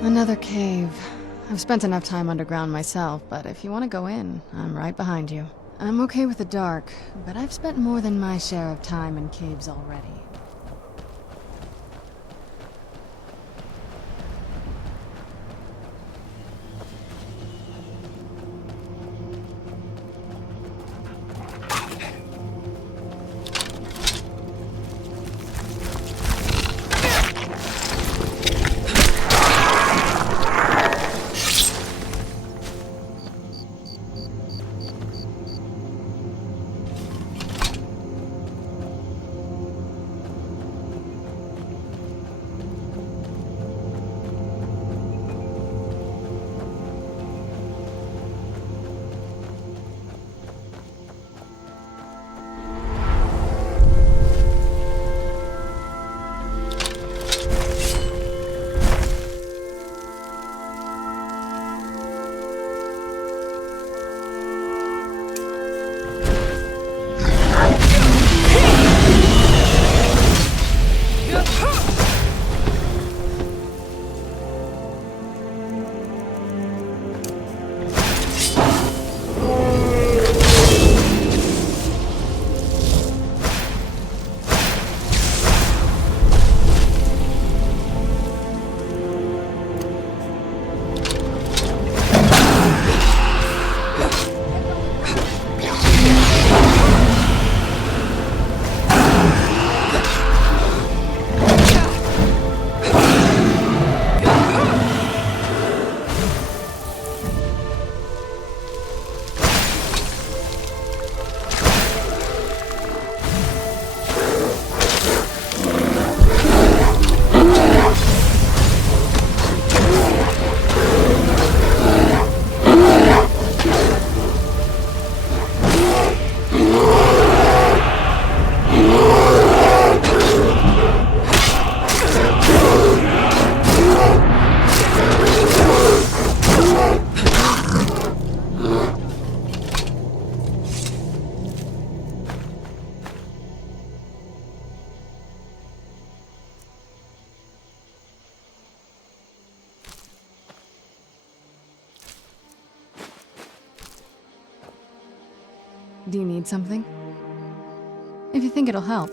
Another cave. I've spent enough time underground myself, but if you want to go in, I'm right behind you. I'm okay with the dark, but I've spent more than my share of time in caves already. Do you need something? If you think it'll help.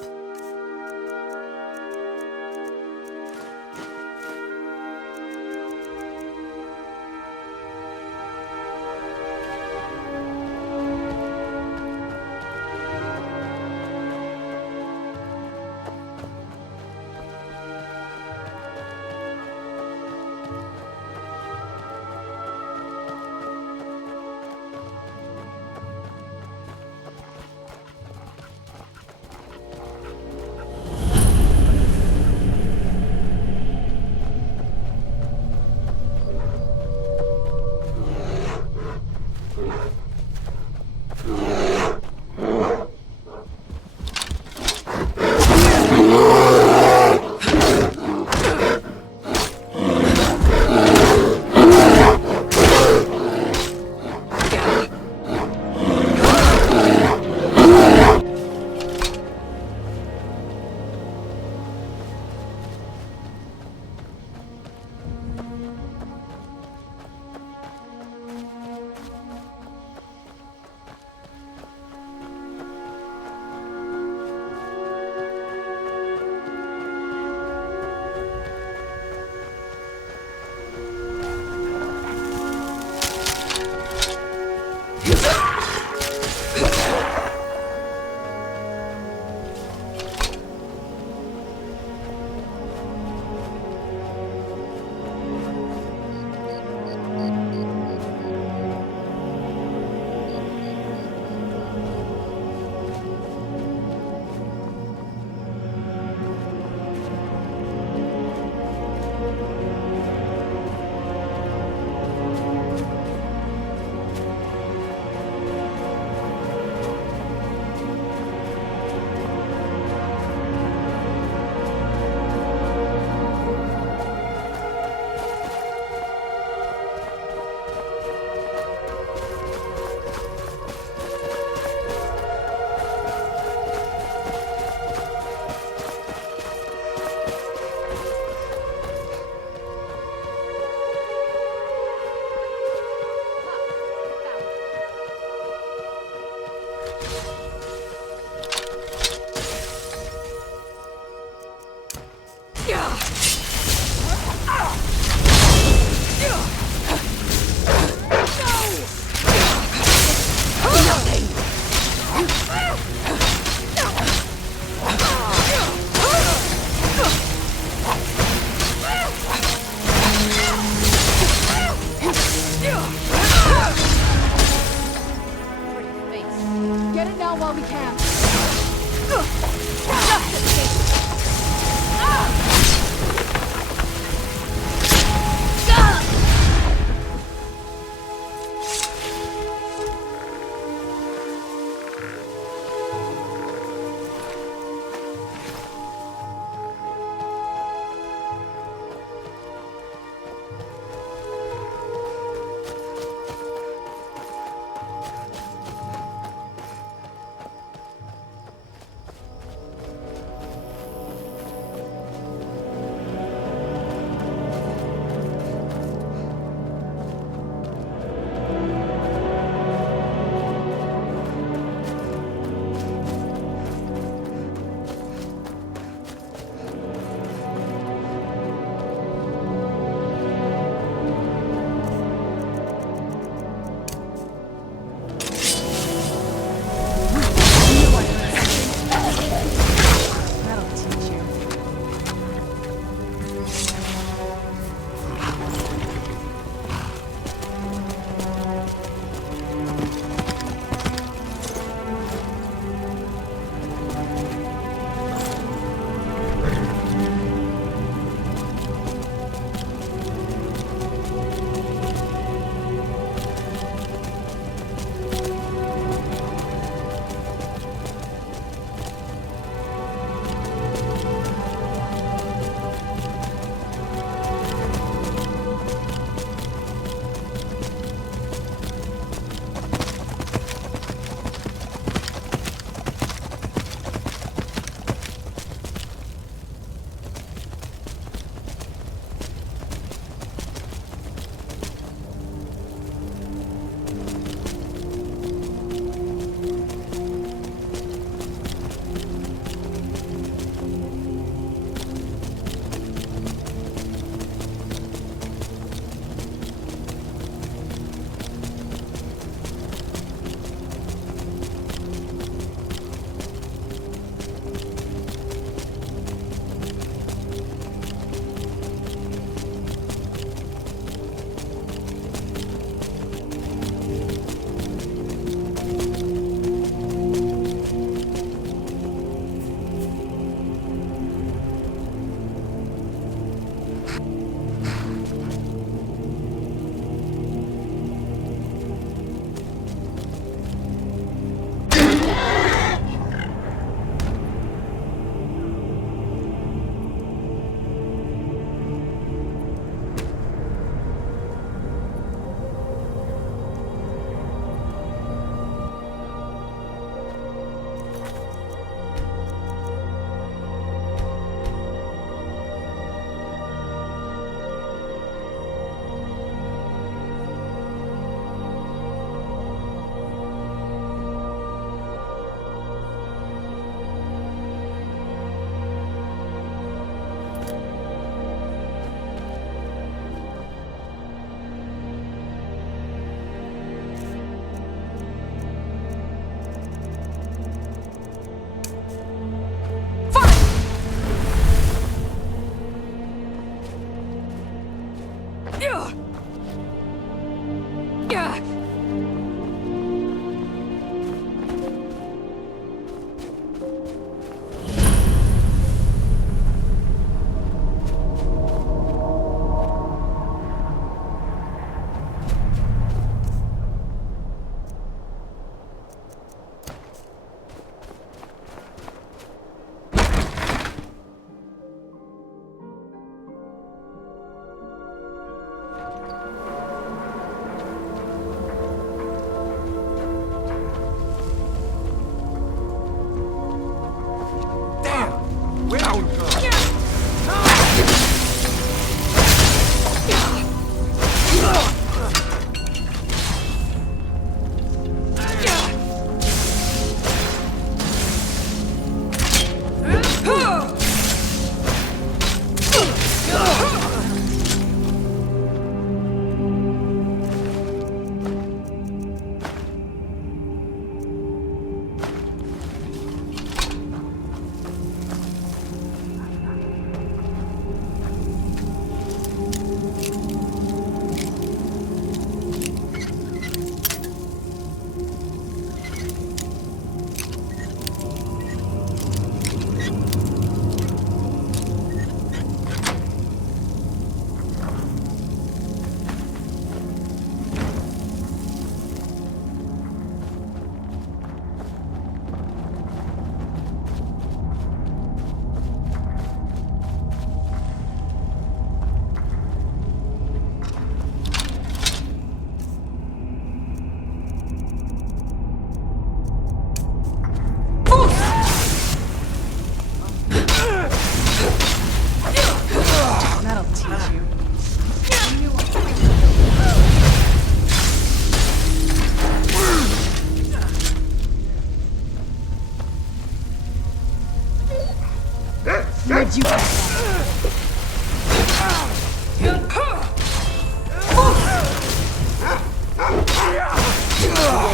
Where'd you come from?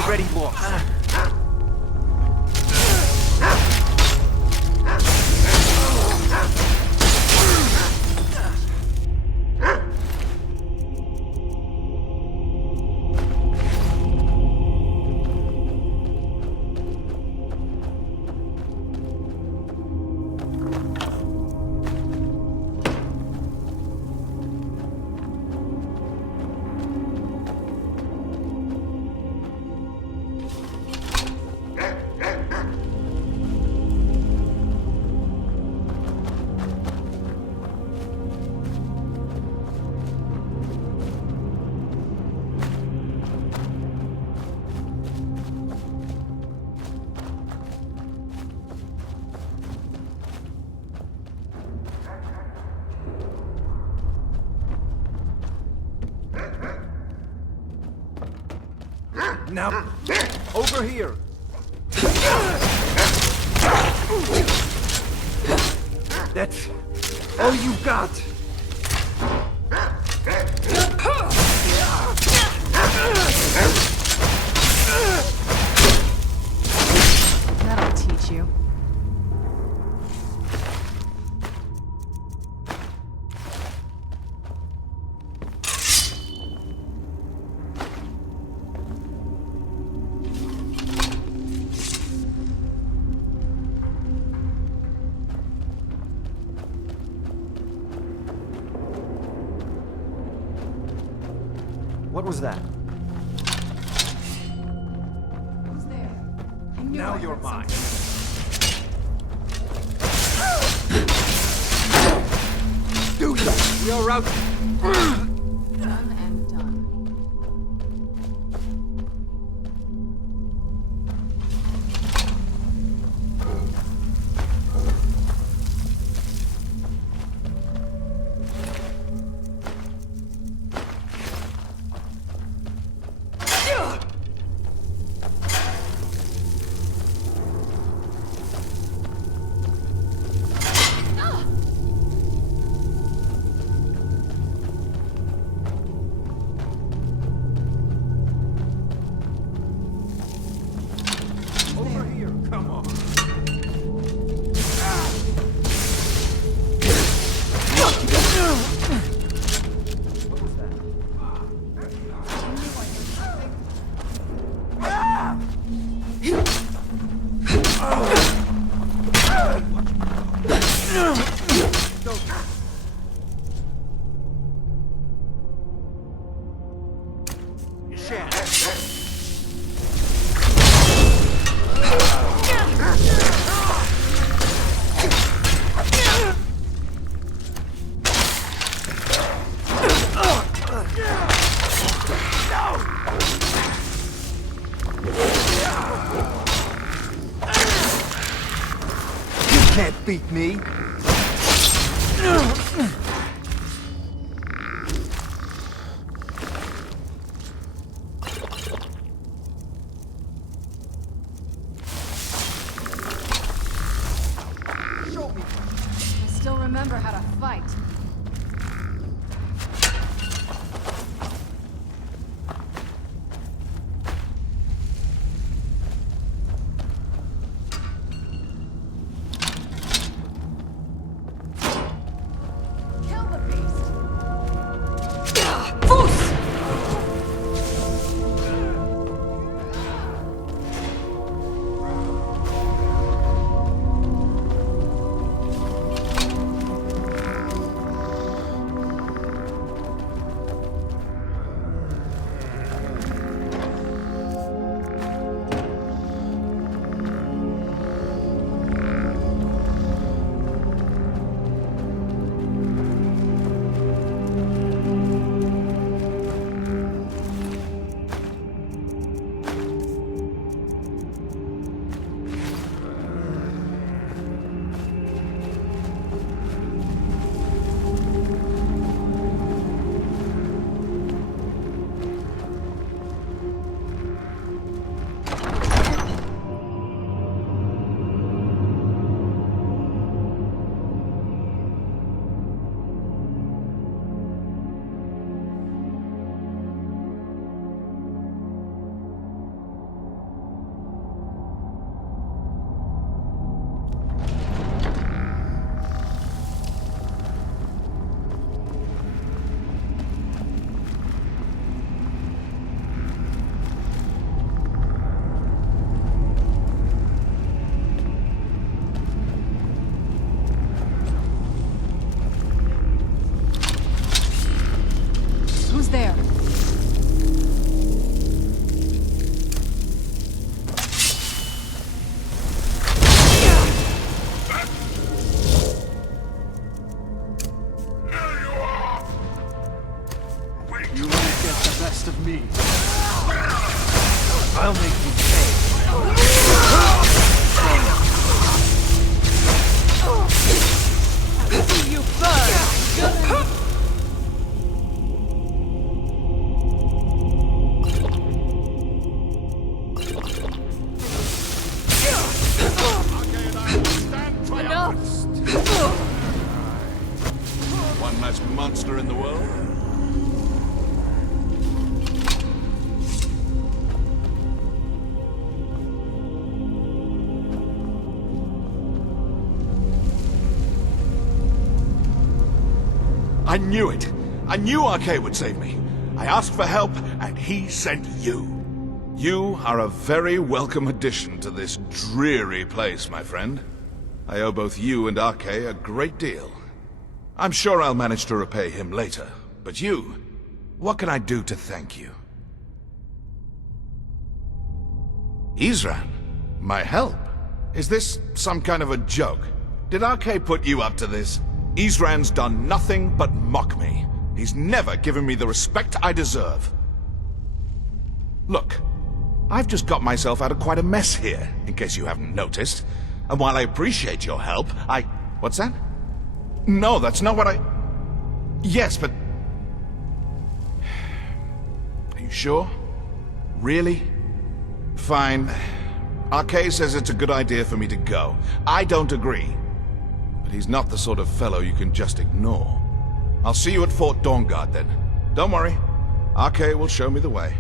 Already lost. Now, over here. That's all you got. That'll teach you. What was that? Who's there? I knew Now I you're heard mine. Dude, you're out. something. Done and done. Over here. Come on. What was that? Can't beat me. Show me. I still remember how to fight. almost there. You won't get the best of me. I'll make you pay. I'll see you burn! One less monster in the world? I knew it! I knew Arcade would save me! I asked for help, and he sent you! You are a very welcome addition to this dreary place, my friend. I owe both you and Arcade a great deal. I'm sure I'll manage to repay him later. But you, what can I do to thank you? Isran, my help? Is this some kind of a joke? Did Arcade put you up to this? Isran's done nothing but mock me. He's never given me the respect I deserve. Look, I've just got myself out of quite a mess here, in case you haven't noticed. And while I appreciate your help, What's that? No, that's not what I... Yes, but... Are you sure? Really? Fine. Arcade says it's a good idea for me to go. I don't agree. But he's not the sort of fellow you can just ignore. I'll see you at Fort Dawnguard then. Don't worry. Arcade will show me the way.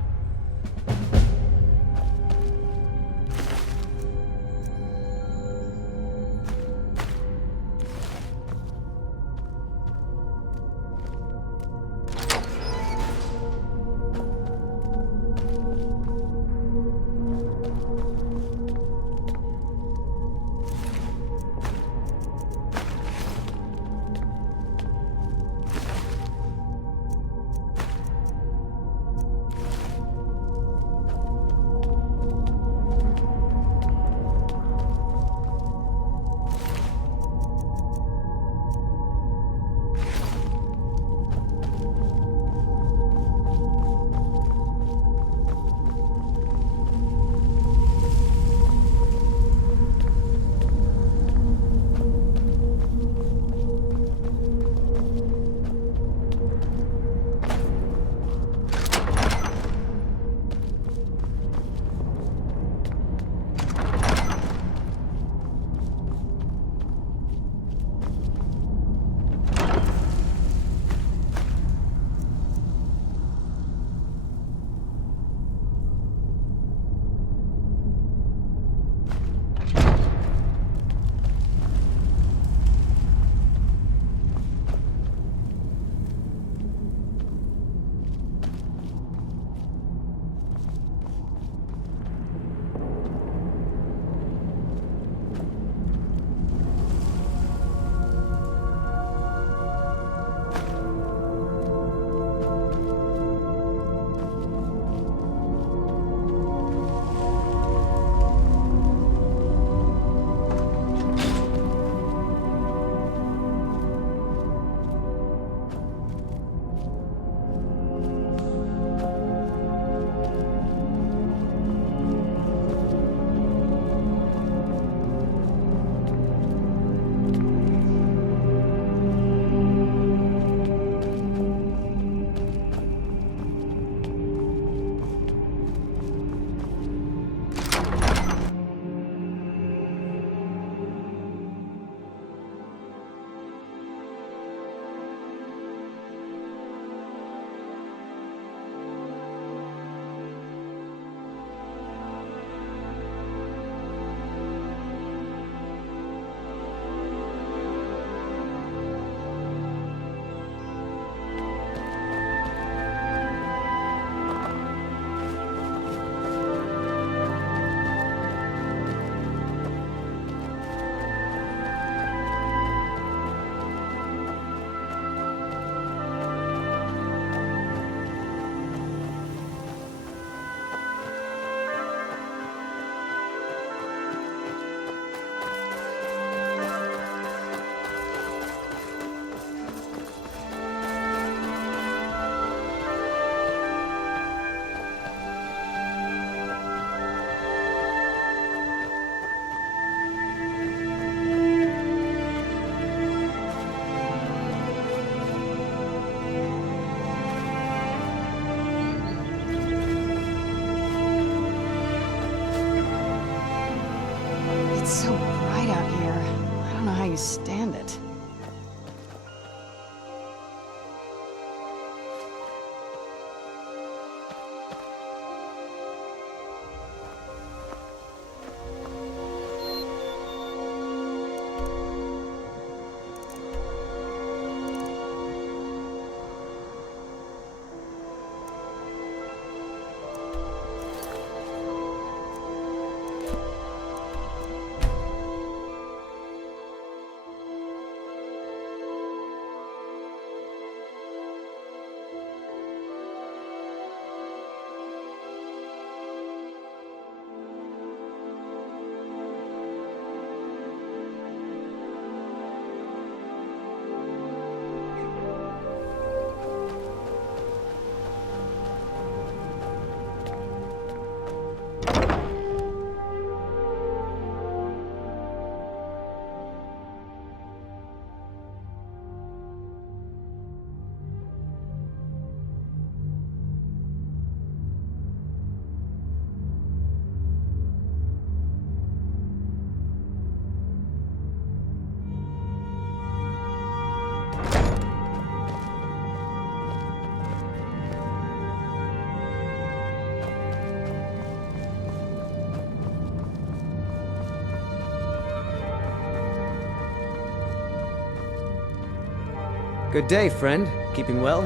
Good day, friend. Keeping well?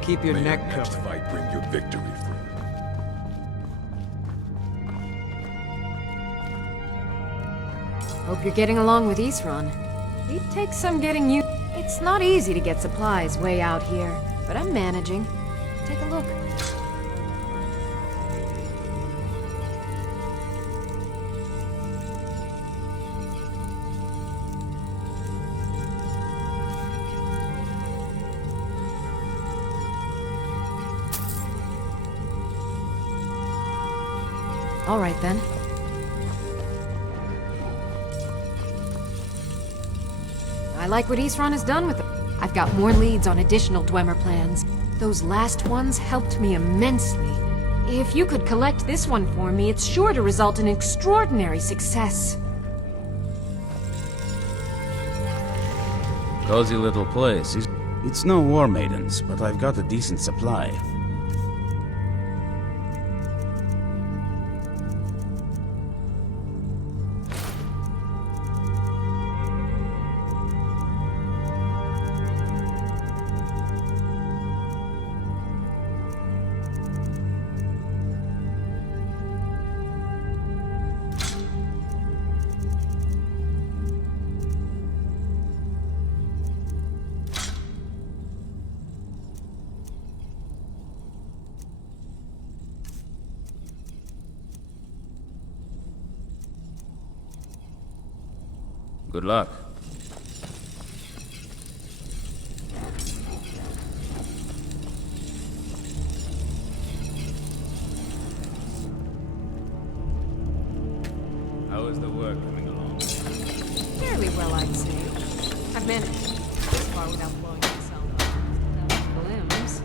Keep your May neck the next covered. fight bring you victory, friend. Hope you're getting along with Isran. It takes some getting you. It's not easy to get supplies way out here, but I'm managing. Take a look. All right then. I like what Isran has done with them. I've got more leads on additional Dwemer plans. Those last ones helped me immensely. If you could collect this one for me, it's sure to result in extraordinary success. Cozy little place. It's no War Maidens, but I've got a decent supply. Good luck. How is the work coming along? Fairly well, I'd say. I've managed this far without blowing myself up. Limbs.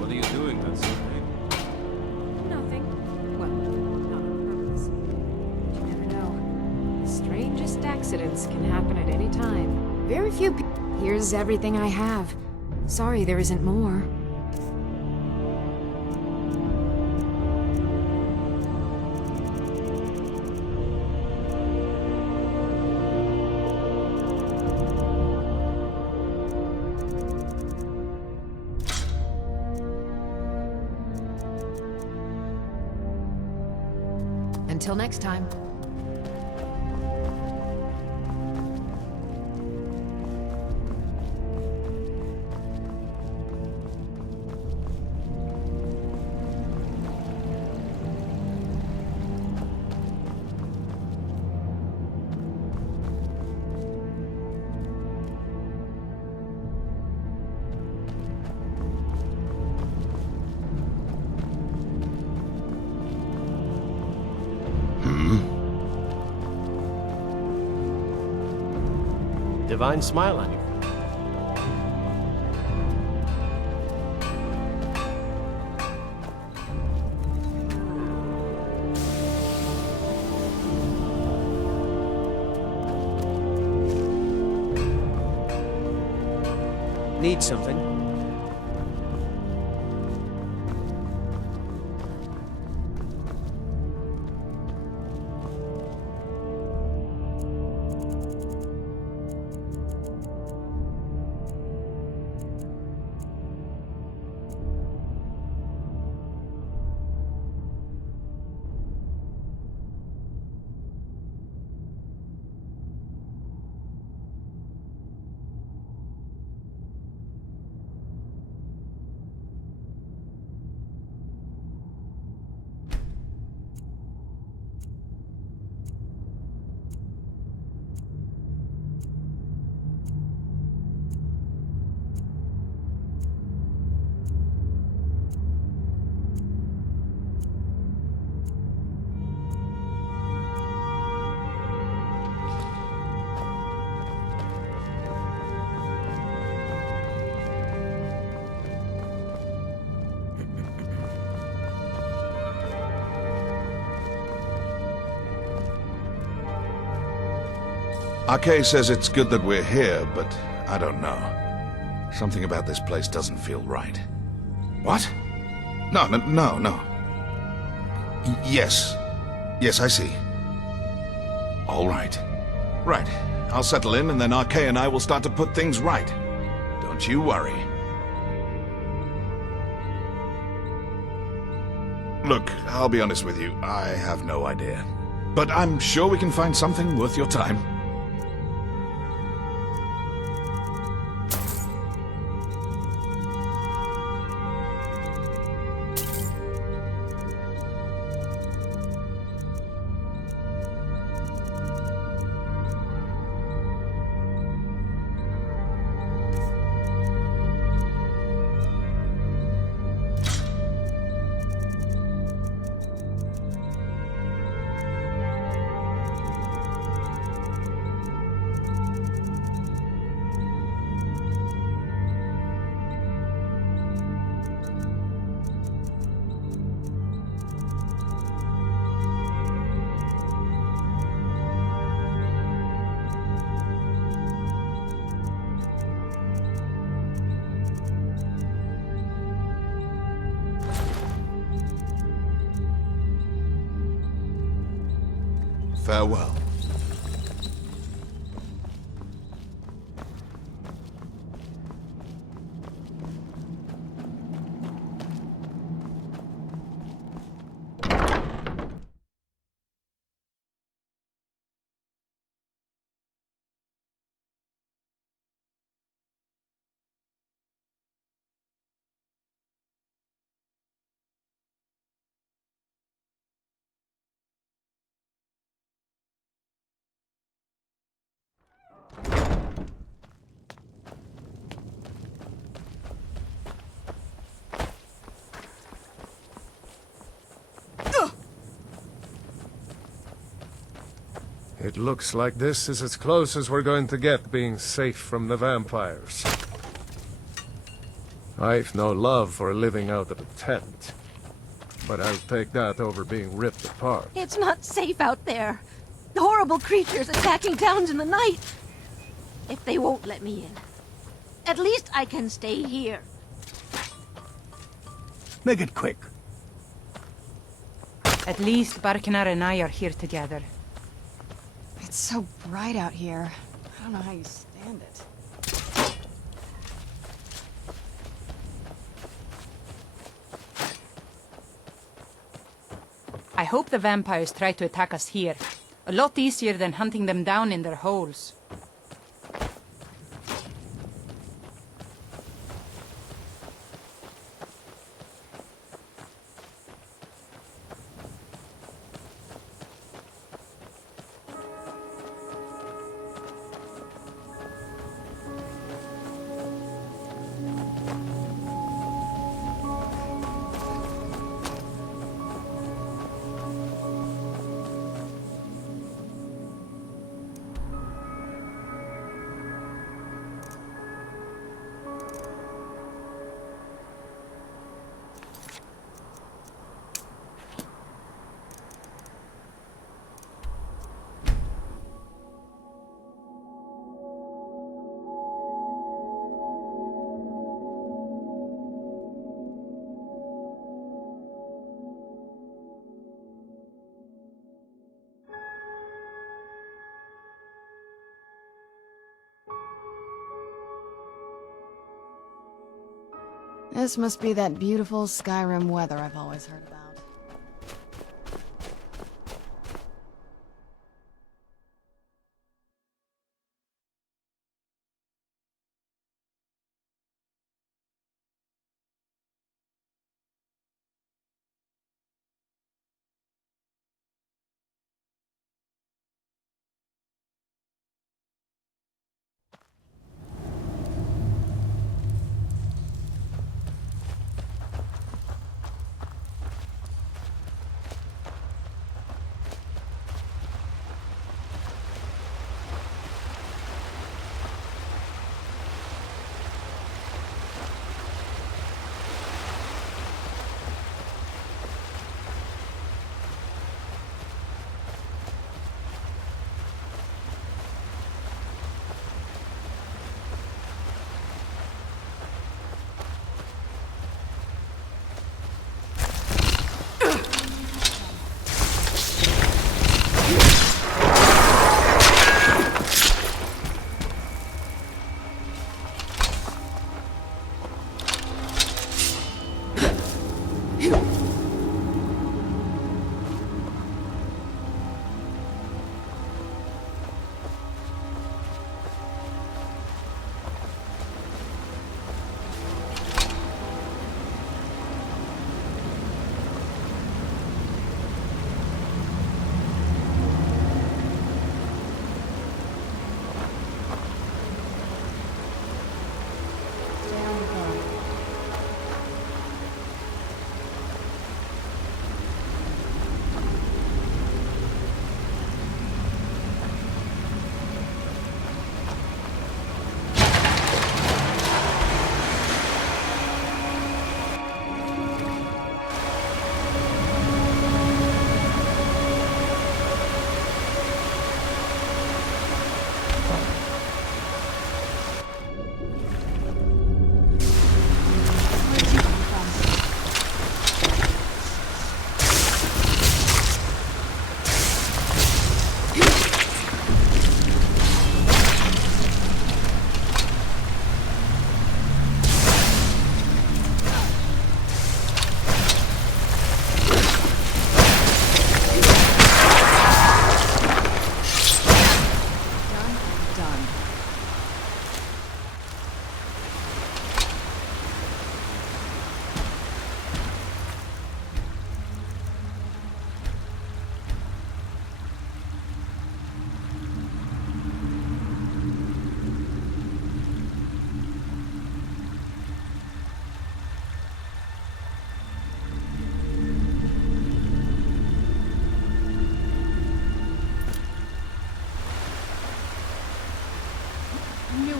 What are you doing that's so late? Nothing. Well, not on purpose. But you never know. The strangest accidents can happen at any time. Very few people. Here's everything I have. Sorry there isn't more. Until next time. Divine smile on you. Need something? Arcay says it's good that we're here, but I don't know. Something about this place doesn't feel right. What? No. Yes. Yes, I see. All right. Right. I'll settle in, and then RK and I will start to put things right. Don't you worry. Look, I'll be honest with you, I have no idea. But I'm sure we can find something worth your time. Farewell. It looks like this is as close as we're going to get being safe from the vampires. I've no love for living out of a tent, but I'll take that over being ripped apart. It's not safe out there. The horrible creatures attacking towns in the night. If they won't let me in, at least I can stay here. Make it quick. At least Barknar and I are here together. It's so bright out here. I don't know how you stand it. I hope the vampires try to attack us here. A lot easier than hunting them down in their holes. This must be that beautiful Skyrim weather I've always heard about.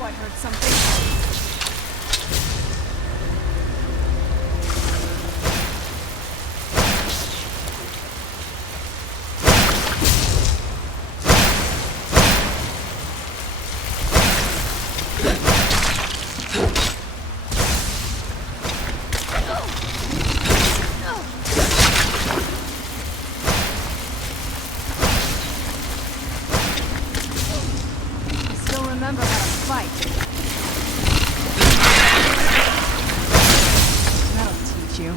I heard something. Remember how to fight. That'll teach you.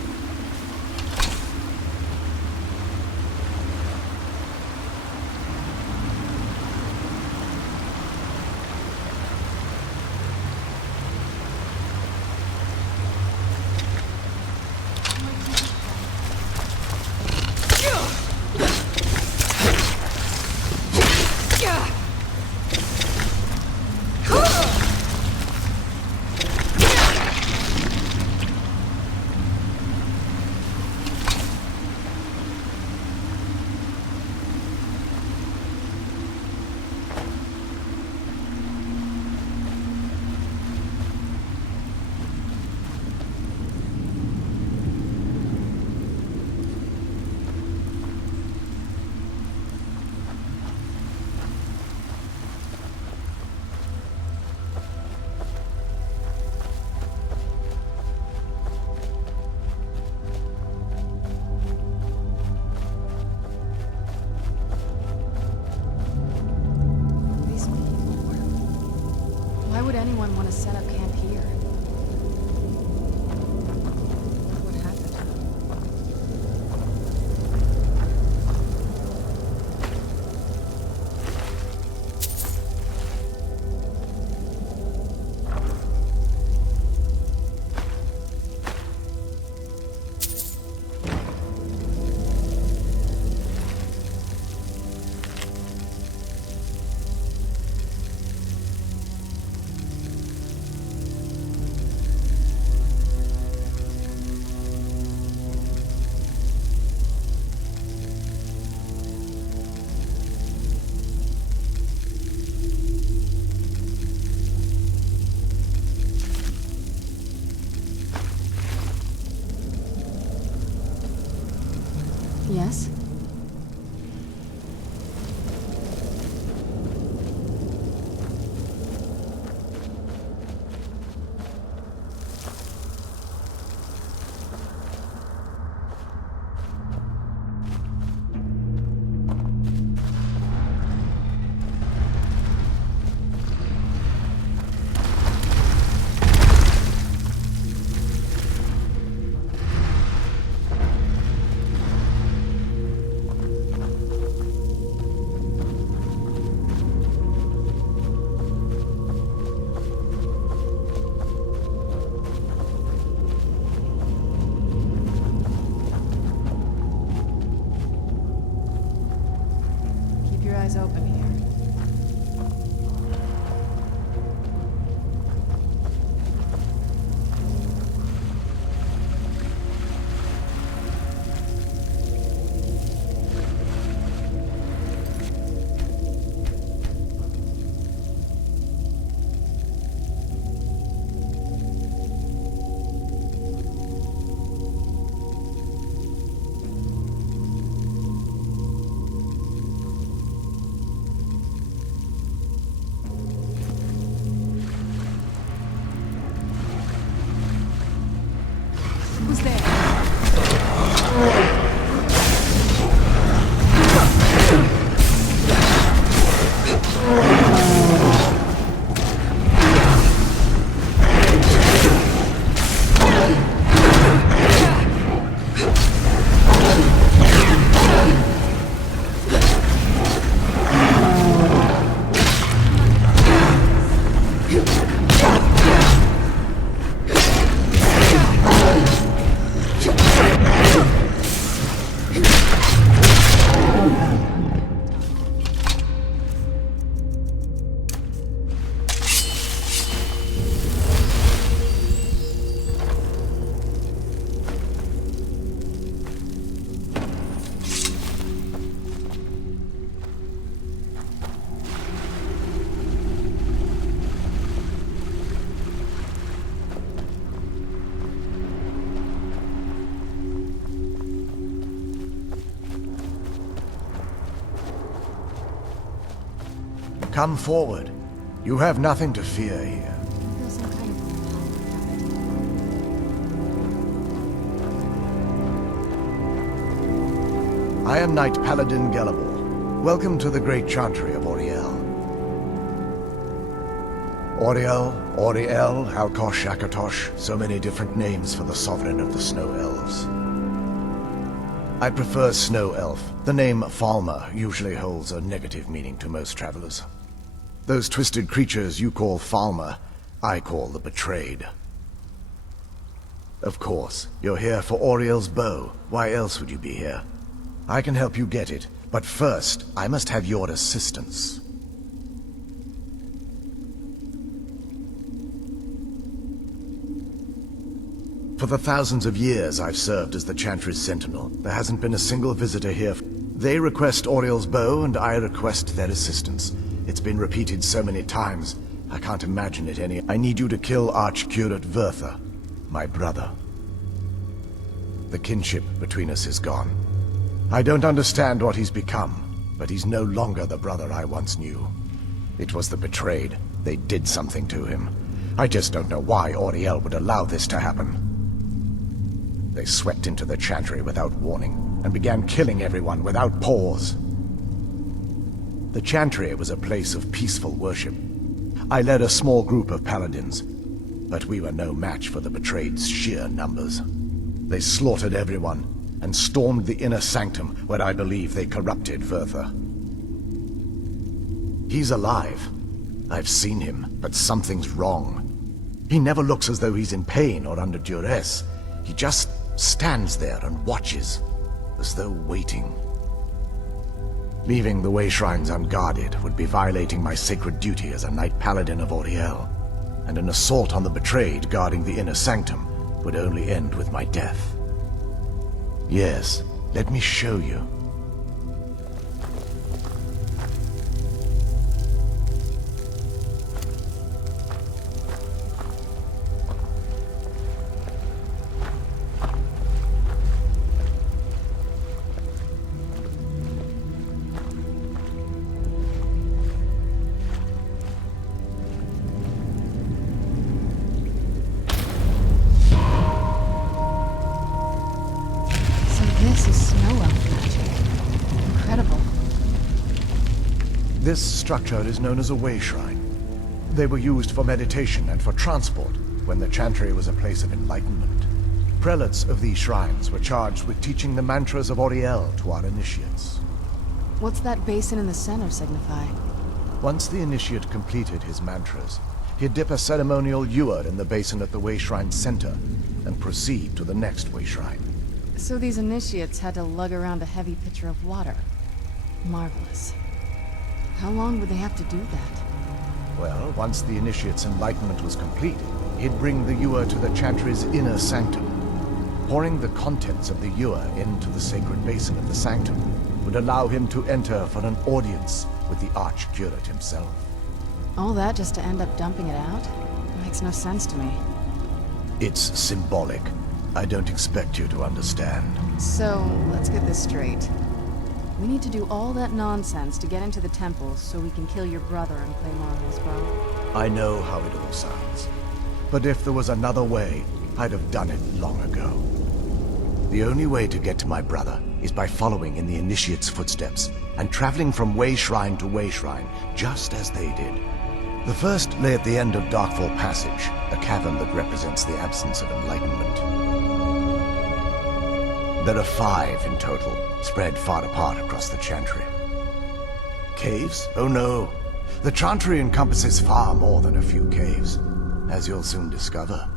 Why would anyone want to set up camp here? What happened? Yes? Eyes open here. Who's there? Come forward. You have nothing to fear here. I feel some kind of I am Knight Paladin Gelabor. Welcome to the great chantry of Auriel. Auriel, Alkosh, Akatosh, so many different names for the sovereign of the Snow Elves. I prefer Snow Elf. The name Falmer usually holds a negative meaning to most travelers. Those twisted creatures you call Falmer, I call the Betrayed. Of course, you're here for Auriel's bow. Why else would you be here? I can help you get it, but first, I must have your assistance. For the thousands of years I've served as the Chantry's sentinel, there hasn't been a single visitor here. They request Auriel's bow, and I request their assistance. It's been repeated so many times, I can't imagine it any. I need you to kill Archcurate Vertha, my brother. The kinship between us is gone. I don't understand what he's become, but he's no longer the brother I once knew. It was the Betrayed. They did something to him. I just don't know why Auriel would allow this to happen. They swept into the Chantry without warning, and began killing everyone without pause. The Chantry was a place of peaceful worship. I led a small group of paladins, but we were no match for the Betrayed's sheer numbers. They slaughtered everyone, and stormed the inner sanctum where I believe they corrupted Vertha. He's alive. I've seen him, but something's wrong. He never looks as though he's in pain or under duress. He just stands there and watches, as though waiting. Leaving the way shrines unguarded would be violating my sacred duty as a Knight Paladin of Auriel, and an assault on the Betrayed guarding the inner sanctum would only end with my death. Yes, let me show you. This structure is known as a way shrine. They were used for meditation and for transport when the Chantry was a place of enlightenment. Prelates of these shrines were charged with teaching the mantras of Auriel to our initiates. What's that basin in the center signify? Once the initiate completed his mantras, he'd dip a ceremonial ewer in the basin at the way shrine's center and proceed to the next way shrine. So these initiates had to lug around a heavy pitcher of water. Marvelous. How long would they have to do that? Well, once the initiate's enlightenment was complete, he'd bring the ewer to the Chantry's inner sanctum. Pouring the contents of the ewer into the sacred basin of the sanctum would allow him to enter for an audience with the Archcurate himself. All that just to end up dumping it out? It makes no sense to me. It's symbolic. I don't expect you to understand. So, let's get this straight. We need to do all that nonsense to get into the temple so we can kill your brother and claim Auriel's bow. I know how it all sounds. But if there was another way, I'd have done it long ago. The only way to get to my brother is by following in the initiate's footsteps and traveling from way shrine to way shrine, just as they did. The first lay at the end of Darkfall Passage, a cavern that represents the absence of enlightenment. There are 5 in total, spread far apart across the Chantry. Caves? Oh no. The Chantry encompasses far more than a few caves, as you'll soon discover.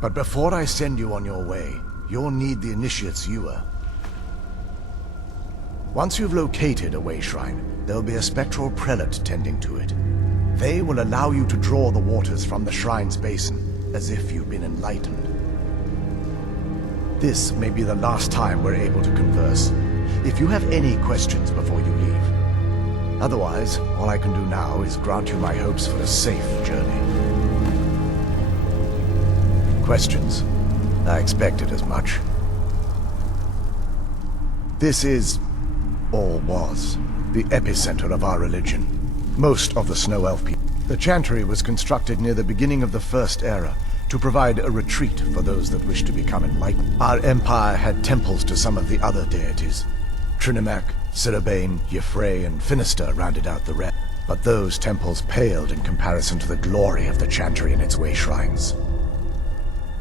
But before I send you on your way, you'll need the initiate's ewer. Once you've located a way shrine, there'll be a spectral prelate tending to it. They will allow you to draw the waters from the shrine's basin, as if you've been enlightened. This may be the last time we're able to converse. If you have any questions before you leave. Otherwise, all I can do now is grant you my hopes for a safe journey. Questions? I expected as much. This is, or was, the epicenter of our religion. most of the Snow Elf people. The Chantry was constructed near the beginning of the First Era to provide a retreat for those that wish to become enlightened. Our empire had temples to some of the other deities. Trinimac, Ciribane, Yffrey, and Finister rounded out the rest. But those temples paled in comparison to the glory of the Chantry and its way shrines.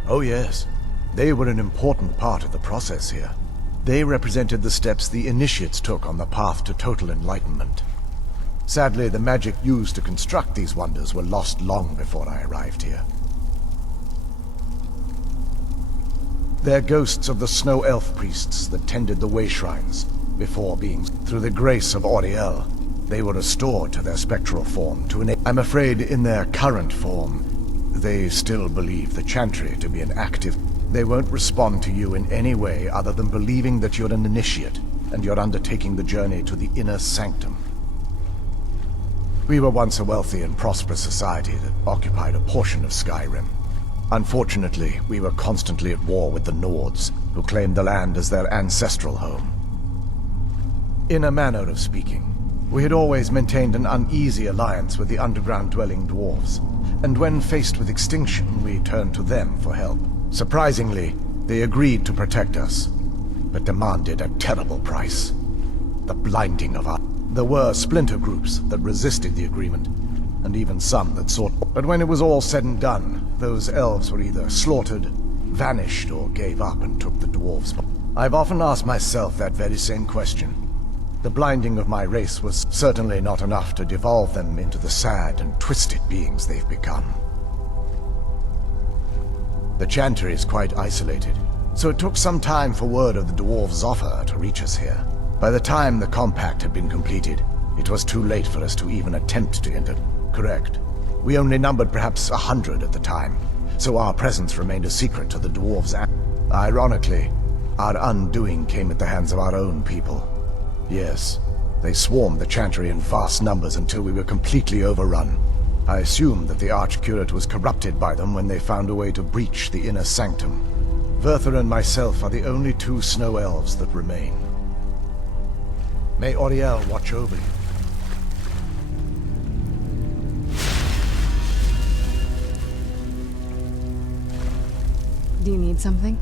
Oh yes, they were an important part of the process here. They represented the steps the initiates took on the path to total enlightenment. Sadly, the magic used to construct these wonders were lost long before I arrived here. They're ghosts of the Snow Elf priests that tended the way shrines, before being, through the grace of Auriel, they were restored to their spectral form to enable. I'm afraid in their current form, they still believe the Chantry to be an active. They won't respond to you in any way other than believing that you're an initiate, and you're undertaking the journey to the inner sanctum. We were once a wealthy and prosperous society that occupied a portion of Skyrim. Unfortunately, we were constantly at war with the Nords, who claimed the land as their ancestral home. In a manner of speaking, we had always maintained an uneasy alliance with the underground-dwelling dwarves, and when faced with extinction, we turned to them for help. Surprisingly, they agreed to protect us, but demanded a terrible price. The blinding of our... There were splinter groups that resisted the agreement, and even some that sought... But when it was all said and done, those elves were either slaughtered, vanished, or gave up and took the dwarves. I've often asked myself that very same question. The blinding of my race was certainly not enough to devolve them into the sad and twisted beings they've become. The Chantry is quite isolated, so it took some time for word of the dwarves' offer to reach us here. By the time the compact had been completed, it was too late for us to even attempt to enter. Correct. We only numbered perhaps 100 at the time, so our presence remained a secret to the dwarves. Ironically, our undoing came at the hands of our own people. Yes, they swarmed the Chantry in vast numbers until we were completely overrun. I assumed that the Archcurate was corrupted by them when they found a way to breach the inner sanctum. Verther and myself are the only two Snow Elves that remain. May Auriel watch over you. Do you need something?